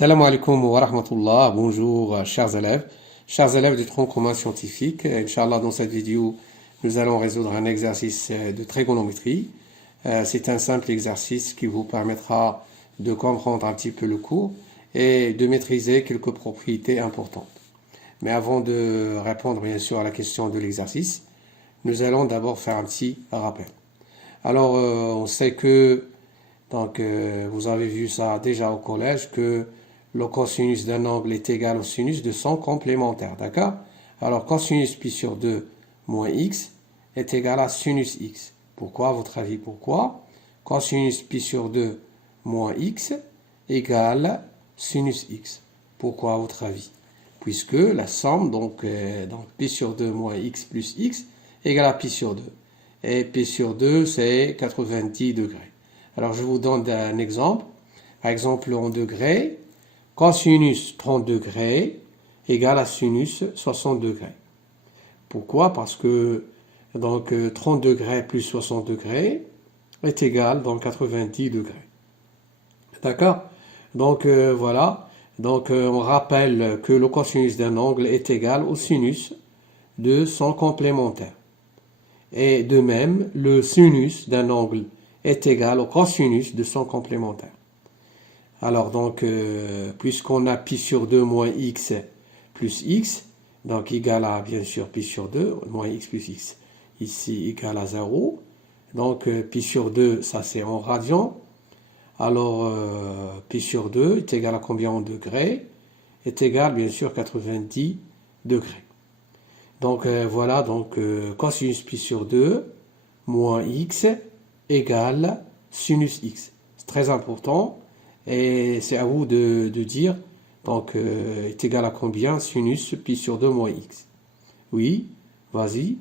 Salam alaikum wa rahmatullah, bonjour chers élèves du tronc commun scientifique. Inch'Allah, dans cette vidéo, nous allons résoudre un exercice de trigonométrie. C'est un simple exercice qui vous permettra de comprendre un petit peu le cours et de maîtriser quelques propriétés importantes. Mais avant de répondre bien sûr à la question de l'exercice, nous allons d'abord faire un petit rappel. Alors, on sait que, vous avez vu ça déjà au collège, que le cosinus d'un angle est égal au sinus de son complémentaire, d'accord? Alors, cosinus pi sur 2 moins x est égal à sinus x. Pourquoi, à votre avis, pourquoi? Cosinus pi sur 2 moins x égale sinus x. Pourquoi, à votre avis? Puisque la somme, donc pi sur 2 moins x plus x égale à pi sur 2. Et pi sur 2, c'est 90 degrés. Alors, je vous donne un exemple. Par exemple, en degrés, cosinus 30 degrés égale à sinus 60 degrés. Pourquoi? Parce que 30 degrés plus 60 degrés est égal à 90 degrés. D'accord? Voilà. On rappelle que le cosinus d'un angle est égal au sinus de son complémentaire. Et de même, le sinus d'un angle est égal au cosinus de son complémentaire. Alors puisqu'on a pi sur 2 moins x plus x, donc égal à bien sûr pi sur 2 moins x plus x, ici égal à 0. Donc pi sur 2, ça c'est en radians. Alors pi sur 2 est égal à combien en degrés? Est égal bien sûr 90 degrés. Voilà, cosinus pi sur 2 moins x égale sinus x. C'est très important. Et c'est à vous de dire, est égal à combien sinus pi sur 2 moins x? Oui, vas-y.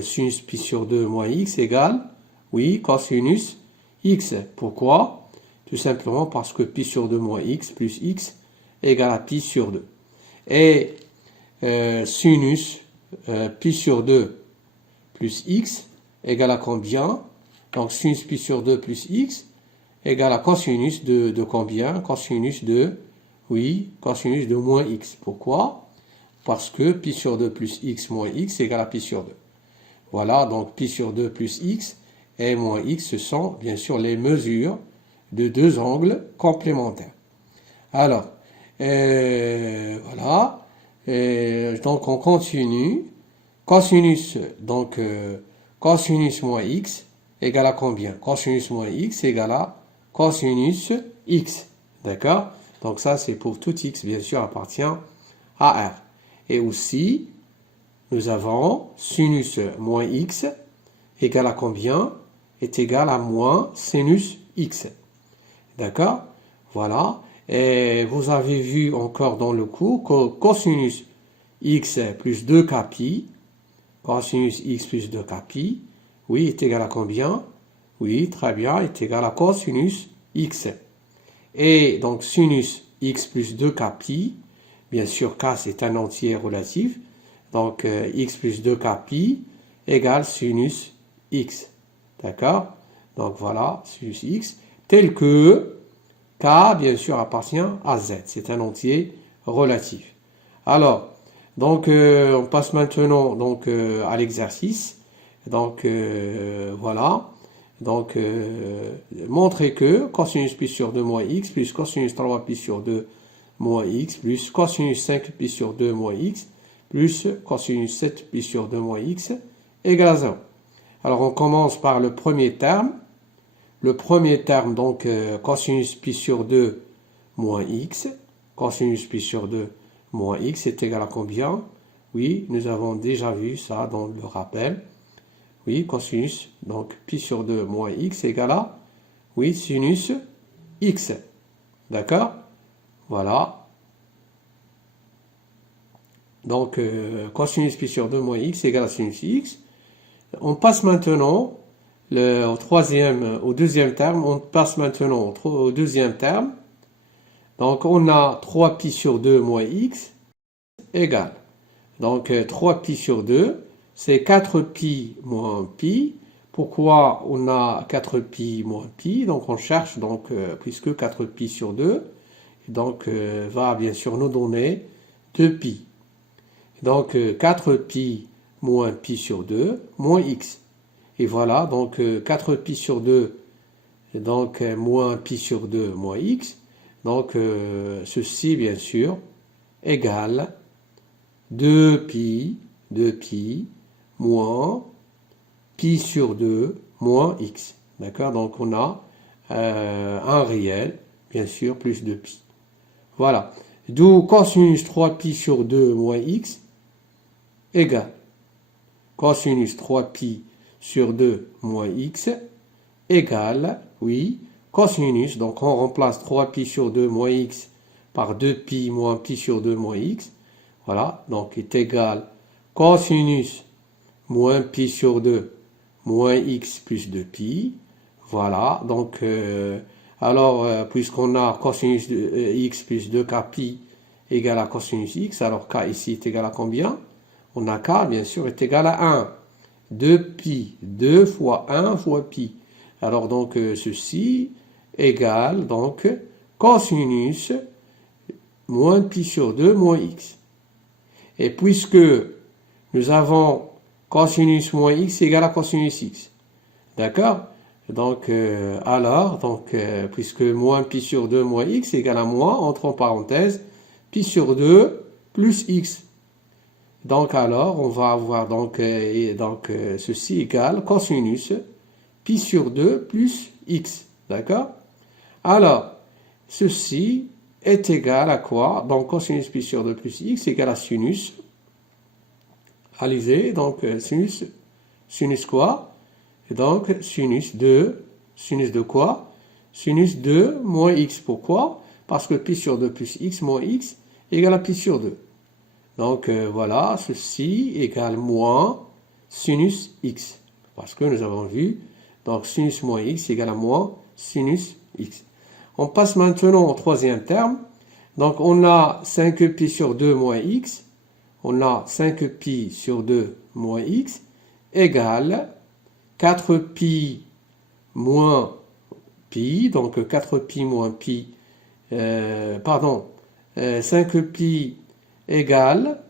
Sinus pi sur 2 moins x égale, oui, cosinus x. Pourquoi? Tout simplement parce que pi sur 2 moins x plus x égale à pi sur 2. Et sinus pi sur 2 plus x égale à combien? Donc sinus pi sur 2 plus x égale à cosinus de combien? Cosinus de moins x. Pourquoi? Parce que pi sur 2 plus x moins x égale à pi sur 2. Voilà, donc pi sur 2 plus x et moins x, ce sont bien sûr les mesures de deux angles complémentaires. Alors, voilà. Donc on continue. Cosinus, cosinus moins x égale à combien? Cosinus moins x égale à cosinus x. D'accord? Donc ça, c'est pour tout x, bien sûr, appartient à R. Et aussi, nous avons sinus moins x égale à combien? Est égal à moins sinus x. D'accord? Voilà. Et vous avez vu encore dans le cours que cosinus x plus 2k pi, cosinus x plus 2k pi, oui, est égal à combien? Oui, très bien, est égal à cosinus x. Et donc, sinus x plus 2k pi, bien sûr, k c'est un entier relatif, donc x plus 2k pi égale sinus x. D'accord? Donc voilà, sinus x, tel que k, bien sûr, appartient à z. C'est un entier relatif. Alors, on passe maintenant à l'exercice. Voilà. Montrer que cosinus pi sur 2 moins x plus cosinus 3 pi sur 2 moins x plus cosinus 5 pi sur 2 moins x plus cosinus 7 pi sur 2 moins x égale à 0. Alors, on commence par le premier terme. Le premier terme, cosinus pi sur 2 moins x. Cosinus pi sur 2 moins x est égal à combien? Oui, nous avons déjà vu ça dans le rappel. Oui, cosinus, pi sur 2 moins x égale à, oui, sinus x. D'accord? Voilà. Cosinus pi sur 2 moins x égale à sinus x. On passe maintenant au deuxième terme. On passe maintenant au deuxième terme. Donc, on a 3 pi sur 2 moins x égale. 3 pi sur 2, c'est 4 pi moins pi. Pourquoi on a 4 pi moins pi? Donc, on cherche, puisque 4 pi sur 2 donc va bien sûr nous donner 2pi. Donc 4pi moins pi sur 2 moins x. Et voilà, donc 4pi sur 2, donc moins pi sur 2 moins x. Donc ceci, bien sûr, égale 2pi moins pi sur 2 moins x. D'accord? Donc on a un réel, bien sûr, plus 2pi. Voilà. D'où cosinus 3pi sur 2 moins x égale cosinus 3pi sur 2 moins x égale, oui, cosinus, donc on remplace 3pi sur 2 moins x par 2pi moins pi sur 2 moins x. Voilà, donc est égal cosinus moins pi sur 2 moins x plus 2pi. Voilà, donc alors puisqu'on a cosinus de x plus 2kpi égale à cosinus x, alors k ici est égal à combien? On a k, bien sûr, est égal à 1. 2pi, 2 fois 1 fois pi. Alors donc ceci égale donc cosinus moins pi sur 2 moins x. Et puisque nous avons cosinus moins x égale à cosinus x, d'accord? Donc puisque moins pi sur 2 moins x égale à moins, entre en parenthèse, pi sur 2 plus x. Donc alors, on va avoir ceci égale cosinus pi sur 2 plus x. D'accord? Alors, ceci est égal à quoi? Donc cosinus pi sur 2 plus x égale à sinus. Alizé, donc sinus quoi? Et donc sinus de quoi? Sinus 2 moins x. Pourquoi? Parce que pi sur 2 plus x moins x égale à pi sur 2. Donc voilà, ceci égale moins sinus x. Parce que nous avons vu, donc sinus moins x égale à moins sinus x. On passe maintenant au troisième terme. Donc on a 5pi sur 2 moins x. On a 5pi sur 2 moins x égale 4pi moins pi. Donc 4pi moins pi, 5pi égale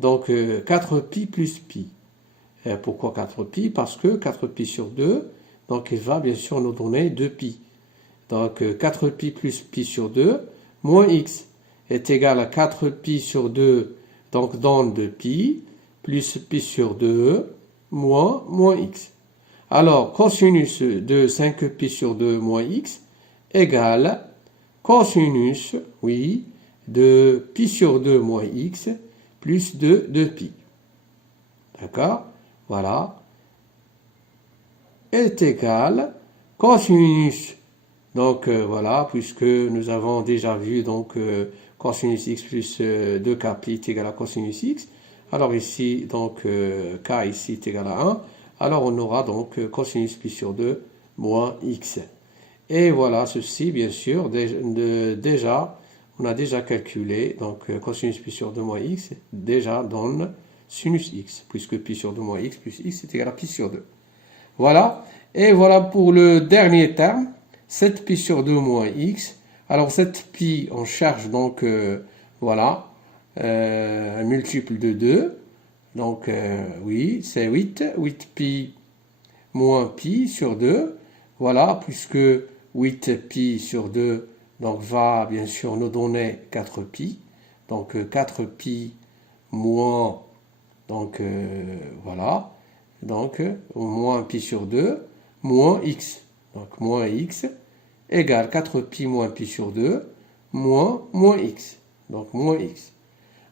donc 4pi plus pi. Pourquoi 4pi? Parce que 4pi sur 2, donc il va bien sûr nous donner 2pi. Donc 4pi plus pi sur 2 moins x est égal à 4pi sur 2, donc donne 2pi, plus pi sur 2 moins x. Alors cosinus de 5pi sur 2 moins x égale cosinus, oui, de pi sur 2 moins x plus de 2pi. D'accord? Voilà. Est égal cosinus. Donc voilà, puisque nous avons déjà vu donc cosinus x plus 2kpi est égal à cosinus x. Alors ici, donc k ici est égal à 1. Alors on aura donc cosinus pi sur 2 moins x. Et voilà, ceci, bien sûr, déjà, on a déjà calculé, donc cosinus pi sur 2 moins x, déjà donne sinus x, puisque pi sur 2 moins x plus x est égal à pi sur 2. Voilà, et voilà pour le dernier terme, 7pi sur 2 moins x. Alors 7pi, on cherche donc, voilà, un multiple de 2. Donc oui, c'est 8, 8pi moins pi sur 2. Voilà, puisque 8pi sur 2 donc, va bien sûr nous donner 4pi. Donc 4pi moins, donc voilà, donc moins pi sur 2 moins x. Donc moins x égale 4pi moins pi sur 2 moins x. Donc moins x.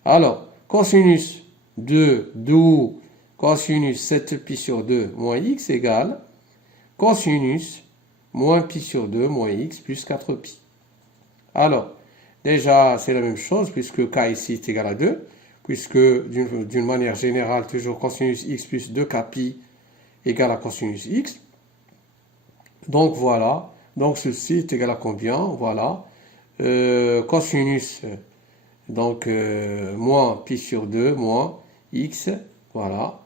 Alors, cosinus de d'où cosinus 7pi sur 2 moins x égale cosinus moins pi sur 2 moins x plus 4pi. Alors, déjà, c'est la même chose, puisque k ici est égal à 2, puisque d'une manière générale, toujours cosinus x plus 2kpi égale à cosinus x. Donc voilà, donc ceci est égal à combien? Voilà, cosinus, donc moins pi sur 2 moins x, voilà.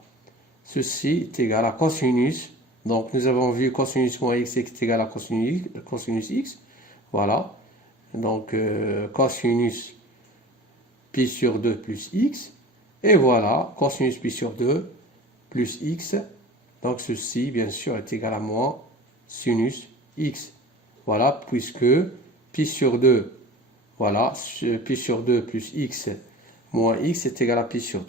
Ceci est égal à cosinus, donc nous avons vu cosinus moins x est égal à cosinus x, voilà. Donc, cosinus pi sur 2 plus x. Et voilà, cosinus pi sur 2 plus x. Donc, ceci, bien sûr, est égal à moins sinus x. Voilà, puisque pi sur 2, voilà, pi sur 2 plus x moins x est égal à pi sur 2.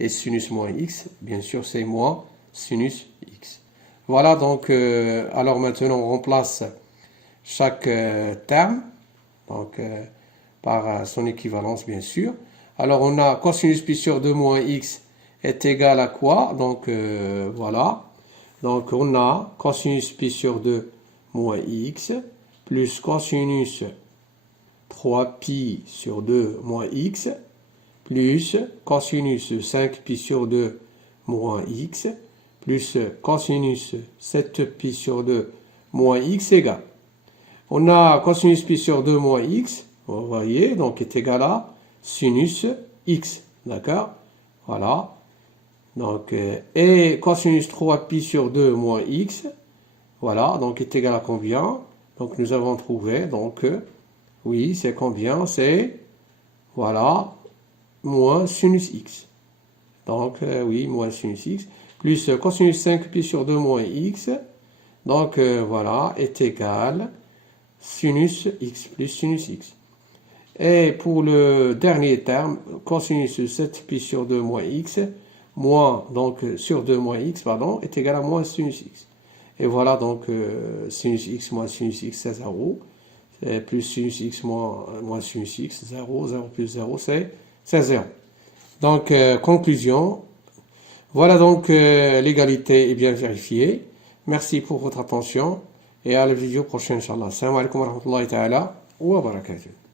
Et sinus moins x, bien sûr, c'est moins sinus x. Voilà, donc, alors maintenant, on remplace chaque terme, donc, par son équivalence, bien sûr. Alors, on a cosinus pi sur 2 moins x est égal à quoi? Donc, voilà. Donc, on a cosinus pi sur 2 moins x plus cosinus 3pi sur 2 moins x plus cosinus 5pi sur 2 moins x plus cosinus 7pi sur 2 moins x égale. On a cosinus pi sur 2 moins x, vous voyez, donc est égal à sinus x, d'accord? Voilà. Donc, et cosinus 3pi sur 2 moins x, voilà, donc est égal à combien? Donc, nous avons trouvé, donc, oui, c'est combien? C'est, voilà, moins sinus x. Donc, oui, moins sinus x, plus cosinus 5pi sur 2 moins x, donc, voilà, est égal sinus x plus sinus x. Et pour le dernier terme, cosinus 7pi sur 2 moins x, moins, donc, sur 2 moins x, pardon, est égal à moins sinus x. Et voilà, donc, sinus x moins sinus x, c'est 0. Et plus sinus x moins sinus x, 0. 0 plus 0, c'est 0. Donc, conclusion. Voilà donc, l'égalité est bien vérifiée. Merci pour votre attention. Et à la vidéo prochaine, Inch'Allah. Assalamu alaikum wa rahmatullahi ta'ala wa barakatuh.